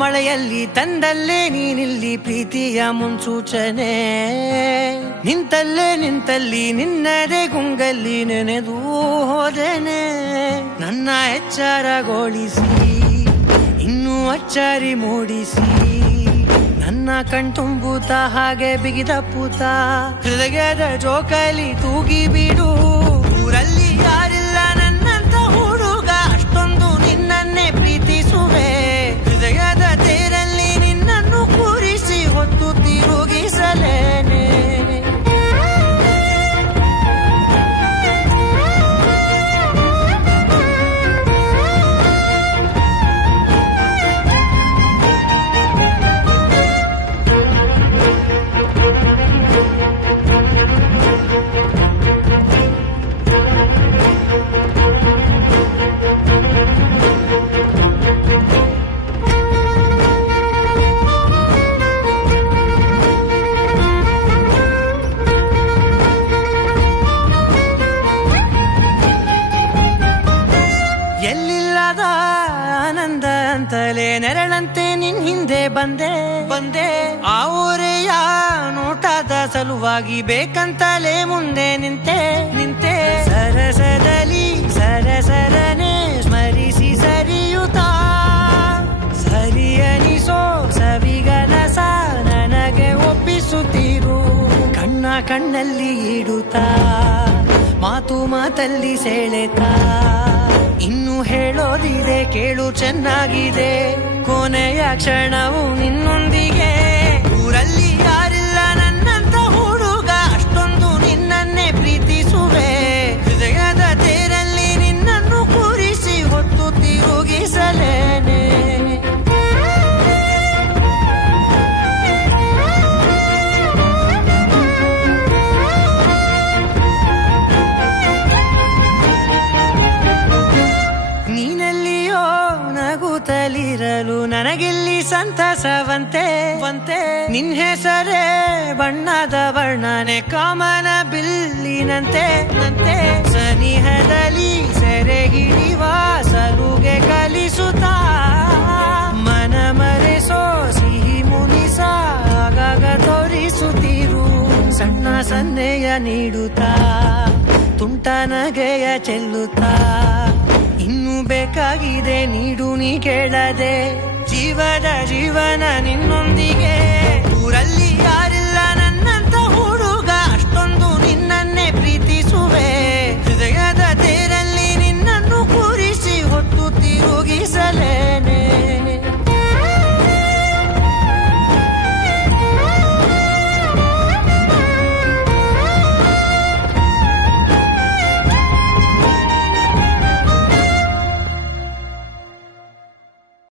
ಮಳೆಯಲ್ಲಿ ತಂದಲ್ಲೇ ನೀನಿಲ್ಲಿ ಪ್ರೀತಿಯ ಮುನ್ಸೂಚನೆ ನಿಂತಲ್ಲಿ ನಿನ್ನದೇ ಗುಂಗಲ್ಲಿ ನೆನೆದು ಹೋದೆನೆ ನನ್ನ ಎಚ್ಚರಗೊಳಿಸಿ ಇನ್ನೂ ಅಚ್ಚರಿ ಮೂಡಿಸಿ ನನ್ನ ಕಣ್ತುಂಬುತ್ತ ಹಾಗೆ ಬಿಗಿದ ಪೂತ ಹೃದಯದ ಜೋಕಾಲಿ ತೂಗಿ ಬಿಡು ಊರಲ್ಲಿ ಯಾರಿಲ್ಲ ನನ್ನಂತ ಹುಡುಗ ಅಷ್ಟೊಂದು ನಿನ್ನನ್ನೇ ಪ್ರೀತಿಸುವೆ ಹೃದಯದ ತೇರಲ್ಲಿ ನಿನ್ನನ್ನು ಕೂರಿಸಿ ಹೊತ್ತು ತಿರುಗಿಸಲೇನೆ ಅಂತಲೇ ನೆರಳಂತೆ ನಿನ್ ಹಿಂದೆ ಬಂದೆ ಆ ಊರೆಯ ನೋಟದ ಸಲುವಾಗಿ ಬೇಕಂತಲೇ ಮುಂದೆ ನಿಂತೆ ಸರಸದಲ್ಲಿ ಸರಸರನೆ ಸ್ಮರಿಸಿ ಸರಿಯುತ್ತಾ ಸರಿಯನಿಸೋ ಸವಿಗನಸ ನನಗೆ ಒಪ್ಪಿಸುತ್ತೀರು ಕಣ್ಣಲ್ಲಿ ಇಡುತ್ತಾ ಮಾತಲ್ಲಿ ಸೆಳೆತಾ ಇನ್ನು ಹೇಳೋದಿದೆ ಕೇಳು ಚೆನ್ನಾಗಿದೆ ಕೊನೆಯ ಕ್ಷಣವು ನಿನ್ನೊಂದಿಗೆ ಊರಲ್ಲಿ ಯಾರಿಲ್ಲ ನನ್ನಂತ ಹುಡುಗ ಅಷ್ಟೊಂದು ನಿನ್ನನ್ನೇ ಪ್ರೀತಿಸುವೆ ಹೃದಯದ ತೇರಲ್ಲಿ ನಿನ್ನನ್ನು ಕೂರಿಸಿ ಹೊತ್ತು ತಿರುಗಿಸಲೇನೆ ನಗುತ್ತಲಿರಲು ನನಗಿಲ್ಲಿ ಸಂತಸವಂತೆ ನಿನ್ ಹೆಸರೇ ಬಣ್ಣದ ವರ್ಣನೆ ಕಾಮನ ಬಿಲ್ಲಿನಂತೆ ಸನಿಹದಲ್ಲಿ ಸೆರೆಗಿಳಿವ ಸಲುಗೆ ಕಲಿಸುತ್ತಾ ಮನ ಮರೆಸೋ ಸಿಹಿ ಮುನಿಸ ಆಗಾಗ ತೋರಿಸುತ್ತಿರು ಸಣ್ಣ ಸನ್ನೆಯ ನೀಡುತ್ತಾ ತುಂಟ ನಗೆಯ ಚೆಲ್ಲುತ್ತಾ ಇನ್ನು ಬೇಕಾಗಿದೆ ನೀಡು ನೀ ಕೇಳದೆ ಜೀವನ ನಿನ್ನೊಂದಿಗೆ